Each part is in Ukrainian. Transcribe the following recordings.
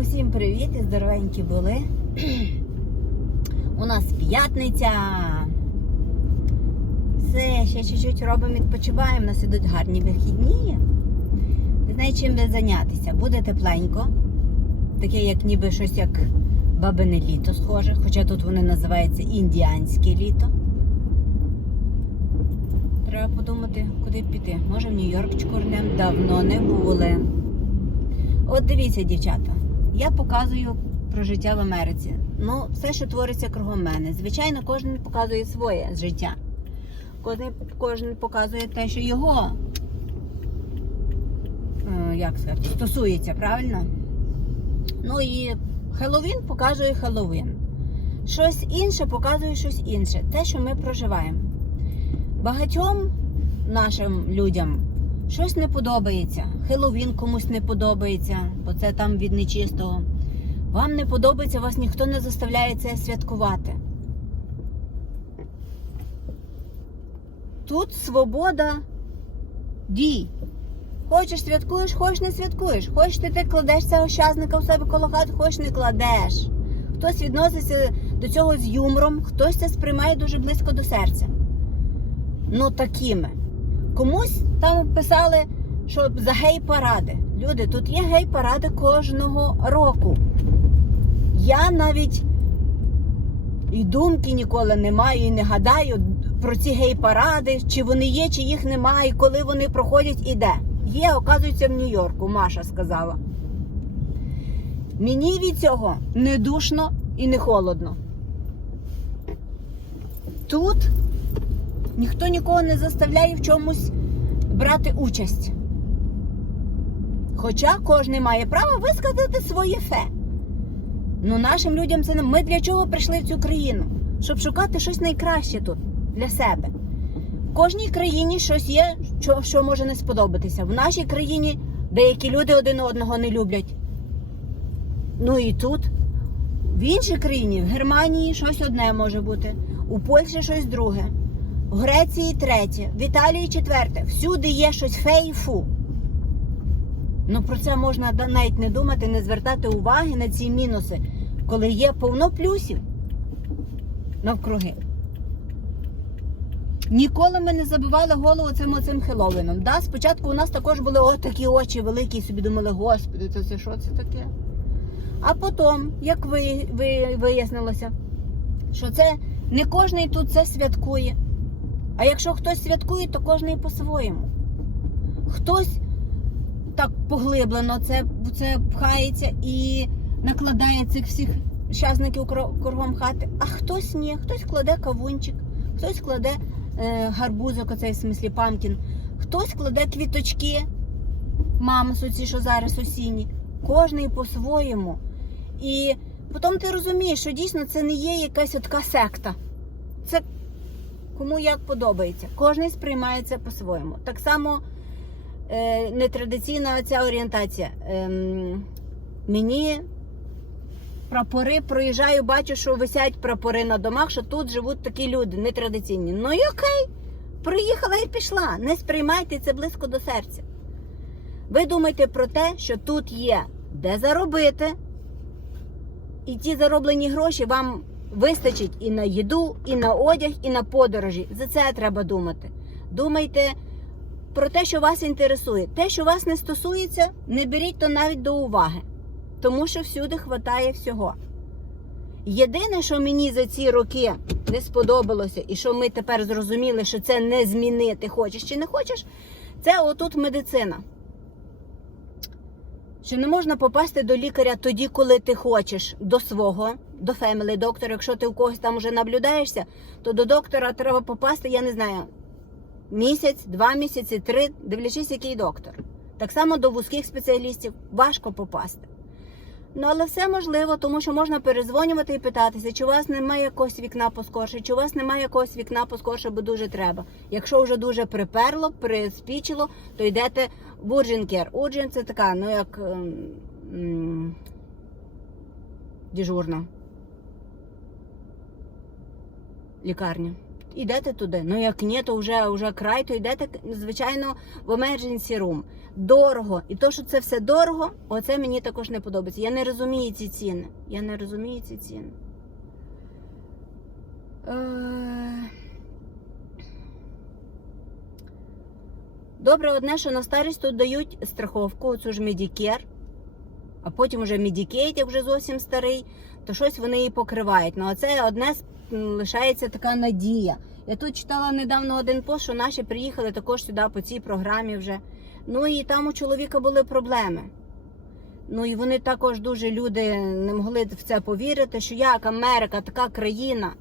Усім привіт і здоровенькі були. У нас п'ятниця. Все, ще чуть-чуть робимо, відпочиваємо. У нас ідуть гарні вихідні. Не знаю, чим би зайнятися. Буде тепленько. Таке, як ніби щось як бабине літо схоже. Хоча тут вони називаються індіанське літо. Треба подумати, куди піти. Може в Нью-Йорк чкурнем давно не були. От дивіться, дівчата, я показую про життя в Америці. Ну, все, що твориться кругом мене. Звичайно, кожен показує своє життя. Кожен, кожен показує те, що його е, як сказати, стосується, правильно? Ну і Хеллоуін показує Хеллоуін. Щось інше показує щось інше. Те, що ми проживаємо. Багатьом нашим людям щось не подобається. Хеллоуін комусь не подобається, бо це там від нечистого. Вам не подобається, вас ніхто не заставляє це святкувати. Тут свобода дій. Хочеш святкуєш, хочеш не святкуєш. Хочеш ти, ти кладеш цього щазника у себе коло хати, хочеш не кладеш. Хтось відноситься до цього з юмором, хтось це сприймає дуже близько до серця. Ну такими. Комусь там писали, що за гей-паради. Люди, тут є гей-паради кожного року. Я навіть і думки ніколи не маю, і не гадаю про ці гей-паради, чи вони є, чи їх немає, коли вони проходять і де. Є, оказується, в Нью-Йорку, Маша сказала. Мені від цього не душно і не холодно. Тут ніхто нікого не заставляє в чомусь брати участь. Хоча кожен має право висказати своє фе. Ну нашим людям це не ми для чого прийшли в цю країну? Щоб шукати щось найкраще тут для себе. В кожній країні щось є, що, що може не сподобатися. В нашій країні деякі люди один одного не люблять. Ну і тут. В іншій країні, в Германії щось одне може бути, у Польщі щось друге, в Греції третє, в Італії четверте. Всюди є щось фе і фу. Ну про це можна навіть не думати, не звертати уваги на ці мінуси, коли є повно плюсів навкруги. Ніколи ми не забивали голову цим оцим Хеллоуіном. Да? Спочатку у нас також були о, такі очі великі, і собі думали, господи, це, це що це таке? А потім, як ви, ви, вияснилося, що це не кожний тут це святкує. А якщо хтось святкує, то кожний по-своєму. Хтось так поглиблено це, це пхається і накладає цих всіх щасників кругом хати, а хтось ні, хтось кладе кавунчик, хтось кладе е, гарбузок, оцей в смислі памкін, хтось кладе квіточки, мамус, оці, що зараз осінні. Кожний по-своєму. І потім ти розумієш, що дійсно це не є якась така секта. Це кому як подобається. Кожний сприймає це по-своєму. Так само е, нетрадиційна ця орієнтація. Ем, мені прапори проїжджаю, бачу, що висять прапори на домах, що тут живуть такі люди, нетрадиційні. Ну і окей, приїхала і пішла. Не сприймайте це близько до серця. Ви думайте про те, що тут є де заробити, і ті зароблені гроші вам вистачить і на їду, і на одяг, і на подорожі. За це треба думати. Думайте про те, що вас інтересує. Те, що вас не стосується, не беріть то навіть до уваги, тому що всюди хватає всього. Єдине, що мені за ці роки не сподобалося, і що ми тепер зрозуміли, що це не змінити, хочеш чи не хочеш, це отут медицина. Що не можна попасти до лікаря тоді, коли ти хочеш, до свого, до фемілі доктора. Якщо ти у когось там вже наблюдаєшся, то до доктора треба попасти, я не знаю, місяць, два місяці, три, дивлячись, який доктор. Так само до вузьких спеціалістів важко попасти. Ну, але все можливо, тому що можна перезвонювати і питатися, чи у вас немає якогось вікна поскорше, чи у вас немає якогось вікна поскорше, бо дуже треба. Якщо вже дуже приперло, приспічило, то йдете в Урдженкер. Урджен це така, ну як ем, м, дежурна лікарня. йдете туди. Ну як ні, то вже, вже край, то йдете, звичайно, в emergency room. Дорого. І то, що це все дорого, оце мені також не подобається. Я не розумію ці ціни. Я не розумію ці ціни. Е... Добре, одне, що на старість тут дають страховку, цю ж Medicare, а потім вже Medicaid, як вже зовсім старий, то щось вони її покривають. Ну, а це одне з- лишається така надія. Я тут читала недавно один пост, що наші приїхали також сюди по цій програмі вже. Ну і там у чоловіка були проблеми. Ну і вони також дуже люди не могли в це повірити, що як Америка, така країна,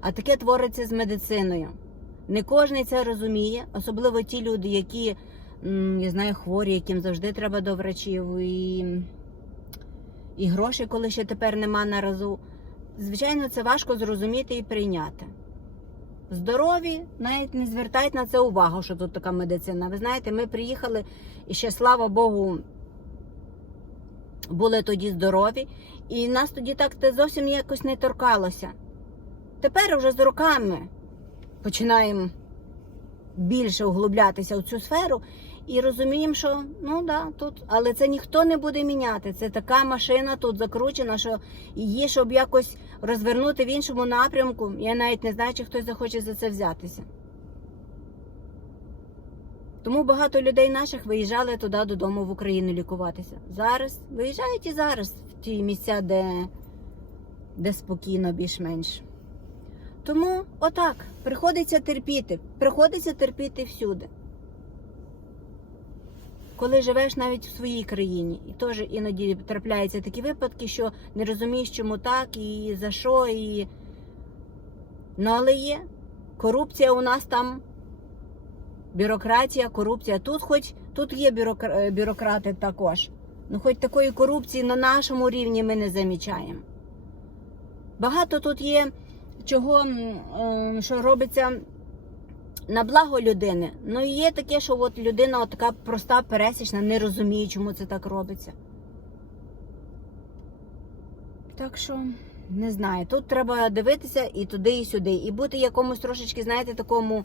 а таке твориться з медициною. Не кожен це розуміє, особливо ті люди, які, я знаю, хворі, яким завжди треба до врачів, і, і грошей, коли ще тепер нема на разу. Звичайно, це важко зрозуміти і прийняти. Здорові, навіть не звертають на це увагу, що тут така медицина. Ви знаєте, ми приїхали і ще, слава Богу, були тоді здорові, і нас тоді так те зовсім якось не торкалося. Тепер вже з роками починаємо більше углублятися в цю сферу і розуміємо, що ну да, тут, але це ніхто не буде міняти. Це така машина тут закручена, що її, щоб якось розвернути в іншому напрямку, я навіть не знаю, чи хтось захоче за це взятися. Тому багато людей наших виїжджали туди додому в Україну лікуватися. Зараз виїжджають і зараз в ті місця, де, де спокійно, більш-менш. Тому отак, приходиться терпіти. Приходиться терпіти всюди. Коли живеш навіть в своїй країні, і теж іноді трапляються такі випадки, що не розумієш, чому так і за що, і. Ну, але є. Корупція у нас там, бюрократія, корупція. Тут хоч тут є бюрокра- е, бюрократи також. Ну, хоч такої корупції на нашому рівні ми не замічаємо. Багато тут є чого, е, що робиться на благо людини. Ну і є таке, що от людина от така проста, пересічна, не розуміє, чому це так робиться. Так що, не знаю, тут треба дивитися і туди, і сюди. І бути якомусь трошечки, знаєте, такому,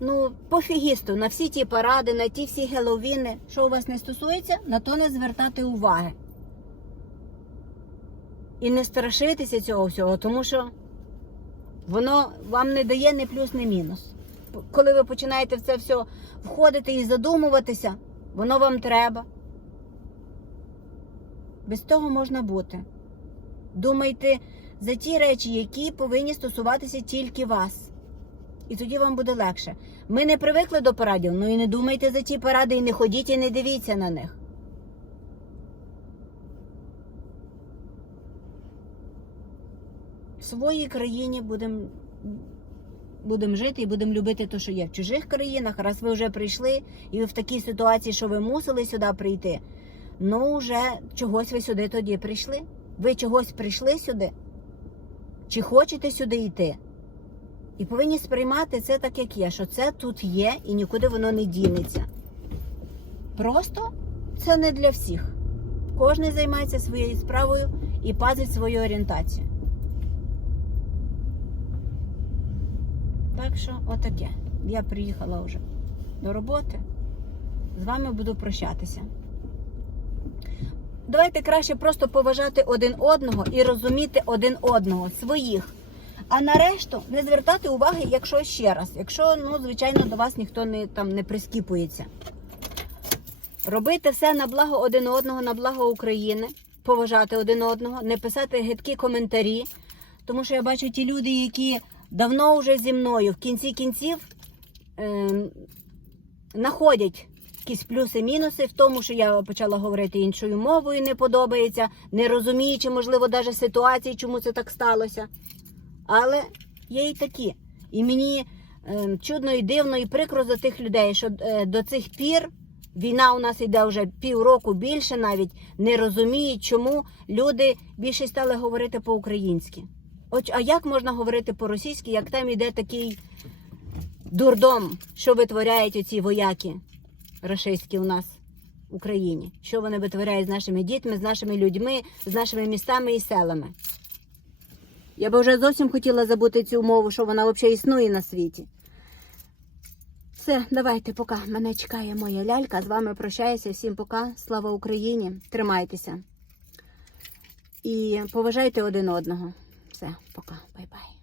ну, пофігісту на всі ті паради, на ті всі геловіни, що у вас не стосується, на то не звертати уваги. І не страшитися цього всього, тому що воно вам не дає ні плюс, ні мінус. Коли ви починаєте в це все входити і задумуватися, воно вам треба. Без того можна бути. Думайте за ті речі, які повинні стосуватися тільки вас. І тоді вам буде легше. Ми не привикли до парадів, ну і не думайте за ті паради, і не ходіть, і не дивіться на них. В своїй країні будемо будем жити і будемо любити те, що є в чужих країнах. Раз ви вже прийшли, і ви в такій ситуації, що ви мусили сюди прийти, ну вже чогось ви сюди тоді прийшли. Ви чогось прийшли сюди? Чи хочете сюди йти? І повинні сприймати це так, як є, що це тут є і нікуди воно не дінеться. Просто це не для всіх. Кожен займається своєю справою і пазить свою орієнтацію. Так що, отаке. Я приїхала вже до роботи. З вами буду прощатися. Давайте краще просто поважати один одного і розуміти один одного, своїх. А на решту не звертати уваги, якщо ще раз, якщо, ну, звичайно, до вас ніхто не, там, не прискіпується. Робити все на благо один одного, на благо України, поважати один одного, не писати гидкі коментарі. Тому що я бачу ті люди, які давно вже зі мною в кінці кінців е, знаходять якісь плюси-мінуси в тому, що я почала говорити іншою мовою, не подобається, не розуміючи, можливо, навіть ситуації, чому це так сталося. Але є і такі. І мені е, чудно і дивно, і прикро за тих людей, що е, до цих пір війна у нас йде вже півроку більше, навіть не розуміють, чому люди більше стали говорити по-українськи. От, а як можна говорити по-російськи, як там іде такий дурдом, що витворяють оці вояки рашистські у нас в Україні? Що вони витворяють з нашими дітьми, з нашими людьми, з нашими містами і селами? Я би вже зовсім хотіла забути цю мову, що вона взагалі існує на світі. Все, давайте, пока. Мене чекає моя лялька. З вами прощаюся. Всім пока. Слава Україні! Тримайтеся. І поважайте один одного. Все, пока, бай-бай.